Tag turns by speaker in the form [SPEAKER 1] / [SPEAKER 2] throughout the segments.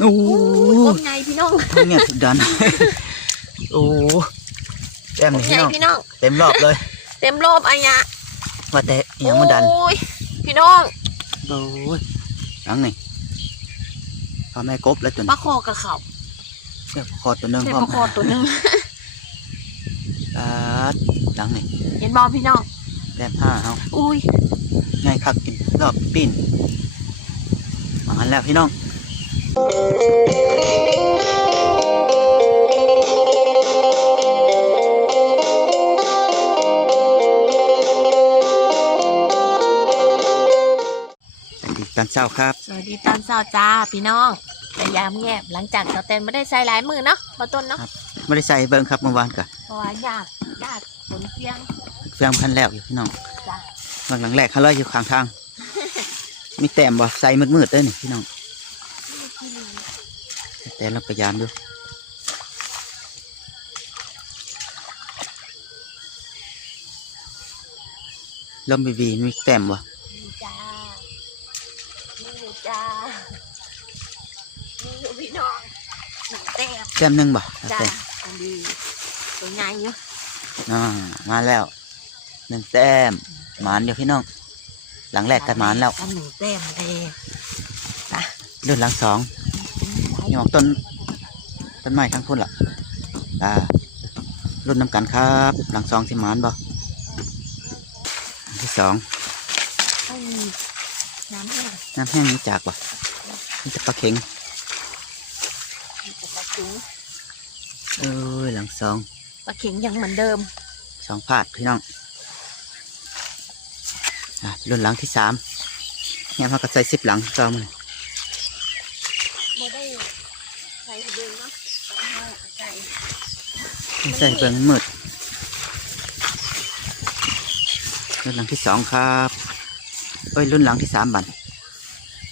[SPEAKER 1] โอ้โห
[SPEAKER 2] กบใหญ่พี่น้อง
[SPEAKER 1] เนี่ยสุดดัน โอ้แต้ม
[SPEAKER 2] ก
[SPEAKER 1] นี่
[SPEAKER 2] บ
[SPEAKER 1] พี่น้อง
[SPEAKER 2] ใหญ่พี่น้อง
[SPEAKER 1] เต็มรอบเลย
[SPEAKER 2] เต็มรอบอันยะ
[SPEAKER 1] ว่าแต่อหยังมันดัน
[SPEAKER 2] โอ้ยพี่น้อง
[SPEAKER 1] โอ้ยหยังนี่พ่อแม่กบแล้วจน
[SPEAKER 2] ปลาคอกับเขา
[SPEAKER 1] เดี๋ยวคอตัวหนึง
[SPEAKER 2] ใช่
[SPEAKER 1] พร้อ
[SPEAKER 2] ป
[SPEAKER 1] ม
[SPEAKER 2] ลาคอตัวหนึง
[SPEAKER 1] อ่าหยังนี่
[SPEAKER 2] เห็นบอพี่น้อง
[SPEAKER 1] แต้มห้าเอา
[SPEAKER 2] อุ้ย
[SPEAKER 1] ง่ายคักกินรอบปีนมาหันแล้วพี่น้องสวัสดี ตอนเช้าครับ
[SPEAKER 2] สวัสดีตอนเช้าจ้าพี่น้องแต่ยามแงบหลังจากเราเต้นไม่ได้ใส่หลายมือเนาะพอต้นเนาะ
[SPEAKER 1] ไม่ได้ใส่เบิ้งครับเมื่อวานกะ
[SPEAKER 2] เพราะว่าญาติญาติฝนเพียง
[SPEAKER 1] เฟืองพันแล้วอยู่พี่น้อง
[SPEAKER 2] จ้า
[SPEAKER 1] บางหลังแรกเขาเลยอยู่ข้างทาง มีแต้มบ่ใส่มืดๆเลยนี่พี่น้อง แต่เราพยายามดูลมบีบีมีแต้มบ่
[SPEAKER 2] นี่จ้านี่อยู่จ้านี่อยู่พี่น้องหนึ่งแต้ม
[SPEAKER 1] แต้มหนึ่งบ่
[SPEAKER 2] จ้า
[SPEAKER 1] แต้ม
[SPEAKER 2] อันดีตัวใหญ่อยู่
[SPEAKER 1] อ่ามาแล้วหนึ่งแต้มหมานเดี๋ยวพี่น้อง หลังแรกกันหมานแล้ว
[SPEAKER 2] กันหนึ่งแต้มเอง
[SPEAKER 1] เดินหลังสอง นี่ออกต้นต้นไม้ทั้งพุ่นล่ะอ่ารุ่นน้ำกันครับ หลังสองสิหมานบ่อันที่สอง
[SPEAKER 2] ไม่มีน้ำแห้ง
[SPEAKER 1] น้ำแห้งนี่จากบ่นี่จะปลาเข็ง
[SPEAKER 2] มีแต่ปลาเข็ง
[SPEAKER 1] เอ้ยหลังสอง
[SPEAKER 2] ปลาเข็งยังเหมือนเดิม
[SPEAKER 1] สองพาดพี่น้องอะรุ่นหลังที่สามเนี่ยมาก็ใส่สิบหลังจอมอ
[SPEAKER 2] ไม่ได้ใส่เดิมเนาะใส่
[SPEAKER 1] ไม่ ใส่เบิ่งมืดรุ่นหลังที่สองครับเอ้ยรุ่นหลังที่สามบัน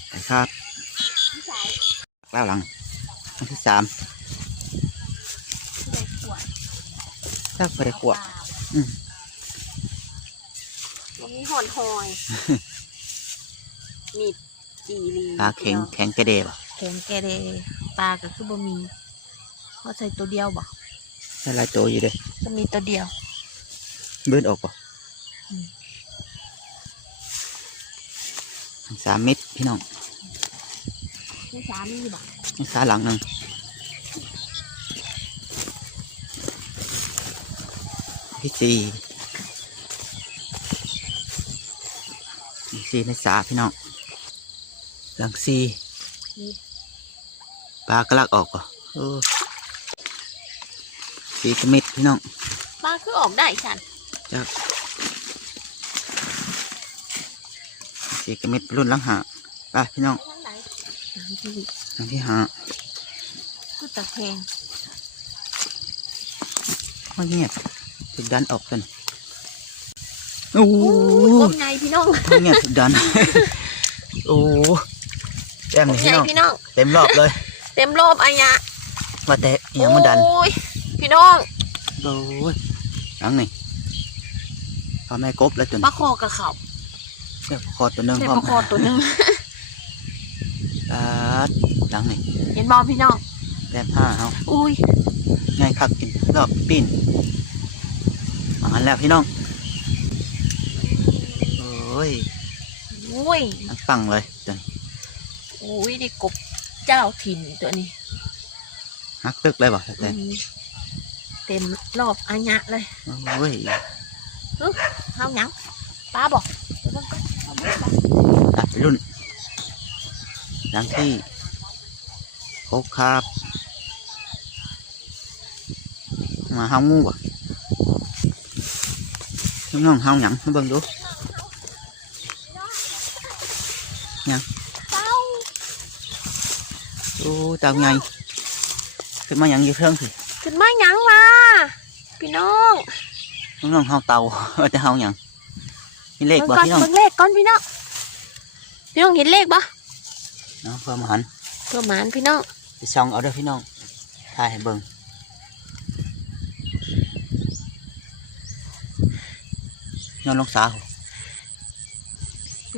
[SPEAKER 1] ไปครับ
[SPEAKER 2] ที่ใส่
[SPEAKER 1] เล่าหลังหลังที่สาม
[SPEAKER 2] ที่ใส่ขวด
[SPEAKER 1] เล่าไปได้ขวบอืม
[SPEAKER 2] มันมีหอนหอยมีดจีรี
[SPEAKER 1] ปลาเข็งแข็งกระเดบ
[SPEAKER 2] แข็งแกเดปลาก็คือบะมีเขาใส่ตัวเดียวบ่
[SPEAKER 1] ใส่ หลายตัวอยู่เด้
[SPEAKER 2] จะมีตัวเดียว
[SPEAKER 1] เบิ้นออกป่ะ
[SPEAKER 2] อืม
[SPEAKER 1] สามเม็ดพี่น้อง
[SPEAKER 2] ไม่สามีบ่
[SPEAKER 1] นี่สาหลังหนึ่งที่สี่ที่สี่ในสาพี่น้องหลังสี่ปลากระลักออกป่ะเออ สีกระเม็ดพี่น้อง
[SPEAKER 2] ปลาคือออกได้ฉัน
[SPEAKER 1] จากสีกระเม็ดรุ่นลังหาไปพี่น้อง
[SPEAKER 2] ทั้งไหน
[SPEAKER 1] หลังที่หา
[SPEAKER 2] คือตะแคง
[SPEAKER 1] ไม่เงียบถึกดันออกกันโอ้โห
[SPEAKER 2] โอ้ยกบใหญ่พี่น้อง
[SPEAKER 1] ไม่เงียบถึกดันโอ้โหแต้ม
[SPEAKER 2] ก
[SPEAKER 1] นี่
[SPEAKER 2] บให
[SPEAKER 1] พี่น้องเต็มรอบเลย
[SPEAKER 2] เต็มรอบอันยะ
[SPEAKER 1] ว่าแต่อยังมันดัน
[SPEAKER 2] โอ้ย พี่น้อง
[SPEAKER 1] โอ้ยหลังนี่พ่อแม่กบแล้วจน
[SPEAKER 2] ปลาคอกับเขา
[SPEAKER 1] เดี๋ยวคอตัวหนึง
[SPEAKER 2] ใช่
[SPEAKER 1] พร้อ
[SPEAKER 2] ป
[SPEAKER 1] ม
[SPEAKER 2] ลาคอตัวหนึง
[SPEAKER 1] อ่าหลังนี่
[SPEAKER 2] เห็นบอพี่น้อง
[SPEAKER 1] แต้มห้าเอา
[SPEAKER 2] อุ้ย
[SPEAKER 1] ง่ายคักกินรอบปีนมาหันแล้วพี่น้องโอ้ย
[SPEAKER 2] อุ้ย
[SPEAKER 1] ทั้งปังเลยจน
[SPEAKER 2] อุ้ยนี่กบเจ้าถิ่นตัวนี้
[SPEAKER 1] ฮักตึกเลยบ่แต่
[SPEAKER 2] อืม เต็มรอบอันยะเลย
[SPEAKER 1] โอ้ย
[SPEAKER 2] เฮาหยังปลาบอกเดี๋ยวเบิ่งก่อนเอามาก่อน
[SPEAKER 1] ตัดรุ่นหลังที่หกครับมาเฮางูบ่น้องๆเฮาหยังให้เบิ่งดู
[SPEAKER 2] เต้า
[SPEAKER 1] โอ้เต่าใหญ่ขึ้นมาหยังอยู่เทิงสิ
[SPEAKER 2] ขึ้นมาหยังล่ะพี่น้อง
[SPEAKER 1] น้องๆเฮาเต่าว่าแต่เฮาหยังมีเลขบ่
[SPEAKER 2] บิ่งก่อน
[SPEAKER 1] พี่น้อง
[SPEAKER 2] เบิ่งเลขก่อนพี่น้องพี่น้องเห็นเลขปะ
[SPEAKER 1] เนาะเพิ่มหัน
[SPEAKER 2] เพื่อหมานพี่น้อง
[SPEAKER 1] ไปส่องเอาเด้อพี่น้องถ่ายให้เบิ่งย้อนลงสา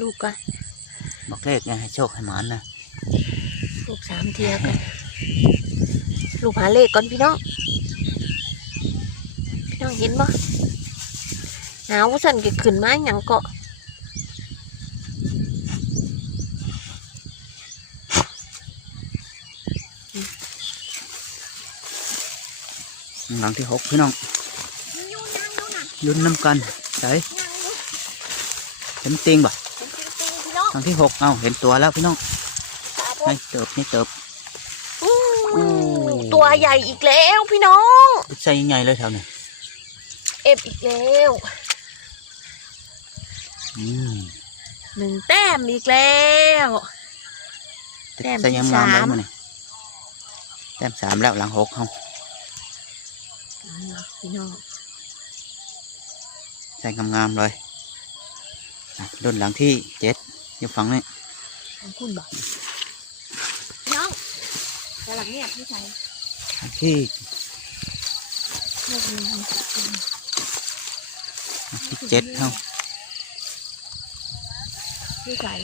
[SPEAKER 2] ลูกก่อน
[SPEAKER 1] บอกเลขไงให้โชคให้หมานนะ
[SPEAKER 2] เลลูกสามเทียกันลูกหาเลขก่อนพี่น้องพี่ น้องเห็นบ่หนาวสั่นก็ขึ้นมาหยังเกาะ
[SPEAKER 1] หลังที่หกพี่น้องยุ่นน้ำกันใส่เห็นติงบ่หลังที่หกเอาเห็นตัวแล้วพี่น้องให้เติบนี่เติบ
[SPEAKER 2] อู้
[SPEAKER 1] โอ้
[SPEAKER 2] ตัวใหญ่อีกแล้วพี่น้อง
[SPEAKER 1] ใส่ใหญ่เลยแถวนี้
[SPEAKER 2] เอฟอีกแล้ว
[SPEAKER 1] อืม
[SPEAKER 2] หนึ่งแต้มอีกแล้วแต้ม
[SPEAKER 1] ใส่
[SPEAKER 2] ที่
[SPEAKER 1] ยำงามๆ
[SPEAKER 2] สา
[SPEAKER 1] เลย
[SPEAKER 2] ม
[SPEAKER 1] มันนี่แต้มสามแล้วหลังหกเขา
[SPEAKER 2] พี่น้อง
[SPEAKER 1] ใส่งามๆเลยอะรุ่นหลังที่เจ็ดอยู่ฝั่งนี้
[SPEAKER 2] ของคุณบอกพี่น้องกระหลังเนี่ยพี่ชาย
[SPEAKER 1] หลังที่
[SPEAKER 2] ไม่มี
[SPEAKER 1] หลัง ที่เจ็ดเขา
[SPEAKER 2] พี่ชาย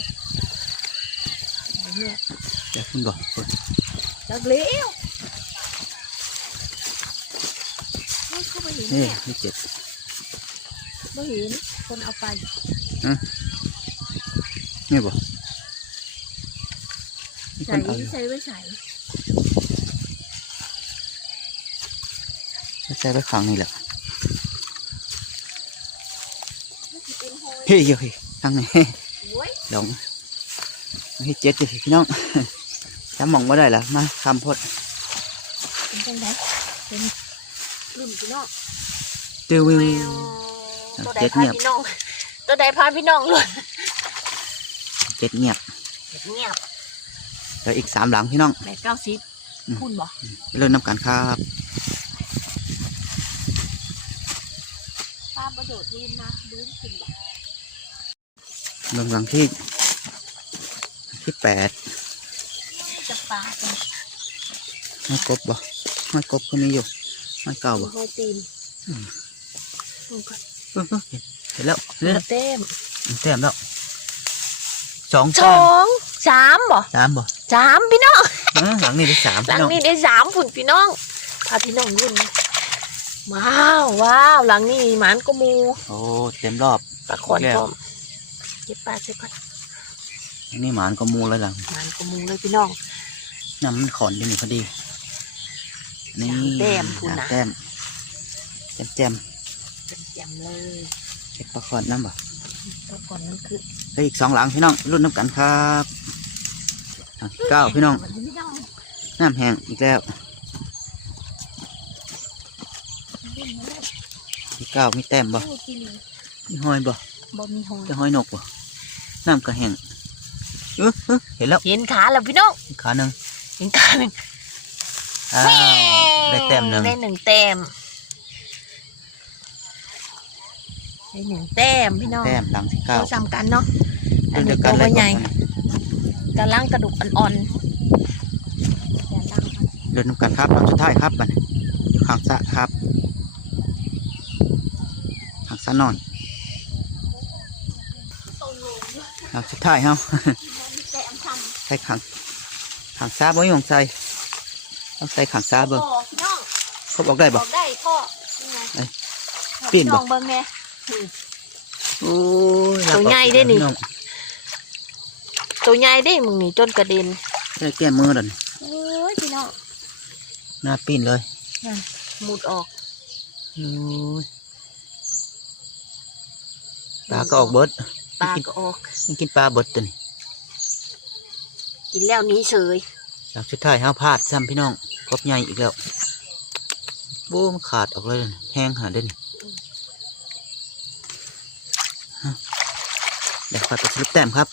[SPEAKER 2] เนี่ย
[SPEAKER 1] เดี๋ยวคุณบอกเปิด
[SPEAKER 2] จักเลี้ยวไม่เข้าไปเห็น
[SPEAKER 1] นี่
[SPEAKER 2] เนี่ย
[SPEAKER 1] ที่เจ็ด
[SPEAKER 2] ไม่เห็นคนเอาไป
[SPEAKER 1] นี่บอกมีค
[SPEAKER 2] ใส่
[SPEAKER 1] นเอาอยู่
[SPEAKER 2] ใส่ไว้ใส่
[SPEAKER 1] ใส่ไว้ข้างนี่แหละ
[SPEAKER 2] เป็นโฮย
[SPEAKER 1] เฮ้ยเฮ้ยทางนี้
[SPEAKER 2] โอ้ย
[SPEAKER 1] หลงที่เจ็ดอยู่พี่น้องจำมองว่าได้ละมาคำพด
[SPEAKER 2] เป็นจังไดเป็นรุ่นพี่น้อง
[SPEAKER 1] ติววิว
[SPEAKER 2] แมวตัวใด
[SPEAKER 1] เจ็ด
[SPEAKER 2] พา
[SPEAKER 1] เงียบ
[SPEAKER 2] พี่น้องตัวใดพาพี่น้องเลย
[SPEAKER 1] เจ็ดเงียบ
[SPEAKER 2] เงียบ
[SPEAKER 1] เดี๋ยวอีกสามหลังพี่น้อง
[SPEAKER 2] แปดเก้าสิบ
[SPEAKER 1] อืม
[SPEAKER 2] คุณบอก
[SPEAKER 1] ไปเริ่มน้ำกันครับ
[SPEAKER 2] ป้าประโดดลีนมาดูขึ้นบอก
[SPEAKER 1] เริ่มหลังที่ที่แปด
[SPEAKER 2] จะปลาเป็น
[SPEAKER 1] ไม่กบบ่ไม่กบก็มีอยู่ไม่เก่าบ่
[SPEAKER 2] โฮตีน
[SPEAKER 1] อืม
[SPEAKER 2] ดูก่อน
[SPEAKER 1] เออเออเห็นเห็นแล้วเห็นแล้ว
[SPEAKER 2] เต็ม
[SPEAKER 1] แต้มแล้วสอง
[SPEAKER 2] ส
[SPEAKER 1] แต้
[SPEAKER 2] อ
[SPEAKER 1] ม
[SPEAKER 2] งสามบ่
[SPEAKER 1] สามบ่
[SPEAKER 2] สามพี่น้อง
[SPEAKER 1] เออหลังนี้ได้สาม
[SPEAKER 2] หลั
[SPEAKER 1] พี่
[SPEAKER 2] ง
[SPEAKER 1] น้อง
[SPEAKER 2] นี้ได้สามฝุ่นพี่น้องพาพี่น้องรุ่นว้าวว้าวหลังนี้หมานก็มู
[SPEAKER 1] โอ้เต็มรอบ
[SPEAKER 2] ปลาขอน
[SPEAKER 1] แล้ว
[SPEAKER 2] พร้อม เก็บปลาเสร็จก่อน
[SPEAKER 1] อันนี้หมานก็มูแล้วหลัง
[SPEAKER 2] หมานก็มูเลยพี่น้อง
[SPEAKER 1] น้ำมันขอนอยู่นี่พอดีนี่
[SPEAKER 2] สามแต้มพูดนะ
[SPEAKER 1] สามแต้มแต้มแจ่ม
[SPEAKER 2] เต็มๆเลย
[SPEAKER 1] เก็บปลาขอนน้ำบ่
[SPEAKER 2] ปลาขอนมันคือ
[SPEAKER 1] แล้วอีกสองหลังพี่น้องรุ่นน้ำกันครับหลังที่เก้าพี่น้อง
[SPEAKER 2] พี่น้อง
[SPEAKER 1] น้ำแห้งอีกแล้วที่เก้ามีแต้มบ่
[SPEAKER 2] ผู้กิน
[SPEAKER 1] มีหอยบ่
[SPEAKER 2] บ่มีหอย
[SPEAKER 1] จะหอยนกบ่ น้ำก็แห้งเออเออเห็นแล้ว
[SPEAKER 2] เห็นขาแล้วพี่น้อง
[SPEAKER 1] อีกขาหนึ่ง
[SPEAKER 2] เห็นขาหนึ่ง
[SPEAKER 1] อ้าวได้แต้มหนึ่ง
[SPEAKER 2] ได้หนึ่งแต้มได้หนึ่งแต้มพี่น้อง
[SPEAKER 1] แต้มหลังที่เก้า
[SPEAKER 2] เราจำกันเนาะอัน
[SPEAKER 1] เดี
[SPEAKER 2] นี้
[SPEAKER 1] ยว
[SPEAKER 2] ตั
[SPEAKER 1] กัน
[SPEAKER 2] ว
[SPEAKER 1] เลย
[SPEAKER 2] ใหญ่
[SPEAKER 1] ก่อน
[SPEAKER 2] กำลังกระดูกอ่อน
[SPEAKER 1] เดินน้ำกันครับหลังสุดท้ายครับบัดนี้อยู่ข้างสระครับข้างสระนอน
[SPEAKER 2] ๆตรงล ง
[SPEAKER 1] หลังสุดท้ายเฮา
[SPEAKER 2] มันแต้มท
[SPEAKER 1] ใส่ขังขังซาบ่ยองใส่ต้องใส่ขังซาำเบิ่ง
[SPEAKER 2] บอกพี่น้อง
[SPEAKER 1] เขาบอกได้
[SPEAKER 2] บ
[SPEAKER 1] บ่
[SPEAKER 2] อกได้พ่อนี่ไง
[SPEAKER 1] เอ้ยปีนบ่
[SPEAKER 2] พี่องเบิ่งแน่
[SPEAKER 1] โอ้ย
[SPEAKER 2] ตัวใหญ่เด้นี่
[SPEAKER 1] พี่อง
[SPEAKER 2] ตัวใหญ่ได้มึงนี่จนกระเด็น
[SPEAKER 1] ได้แก้มือแล้วนี่
[SPEAKER 2] โอ้ยพี่น้อง
[SPEAKER 1] หน้าปีนเลย
[SPEAKER 2] หมุดออก
[SPEAKER 1] โอ้ยปลาก็ออกเบิด
[SPEAKER 2] ปลาก็ออก
[SPEAKER 1] มันกินปลาเบิดตัวนี่
[SPEAKER 2] กินแล้วหนี้เฉย
[SPEAKER 1] หลังสุดท้ายเฮาพลาดซ้ำพี่น้องกบใหญ่อีกแล้วโบ้มันขาดออกเลยแห้งหาเด่นฮะเดี๋ยวค่อยไปสรุปแต้มครับ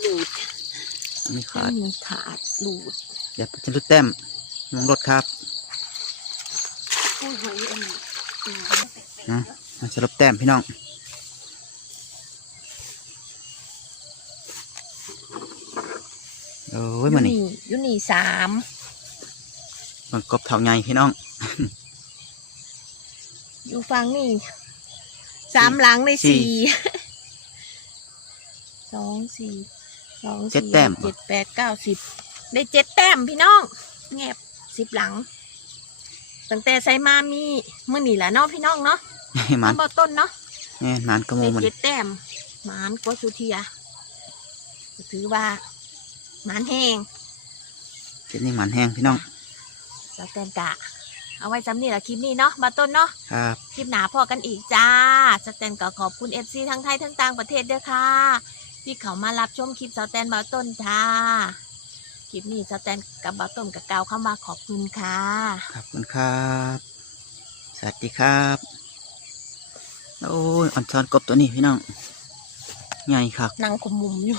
[SPEAKER 2] หลุด
[SPEAKER 1] อันนี้ขาด
[SPEAKER 2] มีขาดหลุด
[SPEAKER 1] เดี๋ยวไปสรุปแต้มลงรถครับ
[SPEAKER 2] โอ้ยหอยอันนี้
[SPEAKER 1] นะมาสรุปแต้มพี่น้อง โอ้ยมันนี่
[SPEAKER 2] ยูนี่สาม
[SPEAKER 1] มันกบเท่าไงพี่น้อง
[SPEAKER 2] อยู่ฟังนี่สามหลังใน
[SPEAKER 1] สี่
[SPEAKER 2] สี่สองสี่สอง
[SPEAKER 1] เจ็ด
[SPEAKER 2] สี่
[SPEAKER 1] แต้ม
[SPEAKER 2] เจ็ดแปดเก้าสิบได้เจ็ดแต้มพี่น้องแงบสิบหลังตั้งแต่ใส่มามีมื่อนี่แหละเนาะพี่น้องเนาะ
[SPEAKER 1] หมัน
[SPEAKER 2] มาบอต้นเนาะ
[SPEAKER 1] นี่หมันกระมู
[SPEAKER 2] ได้
[SPEAKER 1] มัน
[SPEAKER 2] เจ็ดแต้มหมานกว่าสุเทียก็ถือว่า หมานแห้ง
[SPEAKER 1] เจ็ดนี่หมันแห้งพี่น้อง
[SPEAKER 2] สแตนกะ เอาไว้จำนี่แหละคลิปนี้เนาะมาต้นเนาะ
[SPEAKER 1] ครับ
[SPEAKER 2] คลิปหนาพอกันอีกจ้าสแตนก็ขอบคุณเอฟซีทั้งไทยทั้งต่างประเทศด้วยค่ะ ที่เขามารับชมคลิปสแตนบาต้นจ้าคลิปนี้สแตนกับบาต้นกับกาวเข้ามาขอบคุณค่ะ
[SPEAKER 1] ขอบคุณครับ สวัสดีครับโอ้ยอ่อนช้อนกบตัวนี้พี่น้องใหญ่ครับ
[SPEAKER 2] นั่งคุมมุมอยู่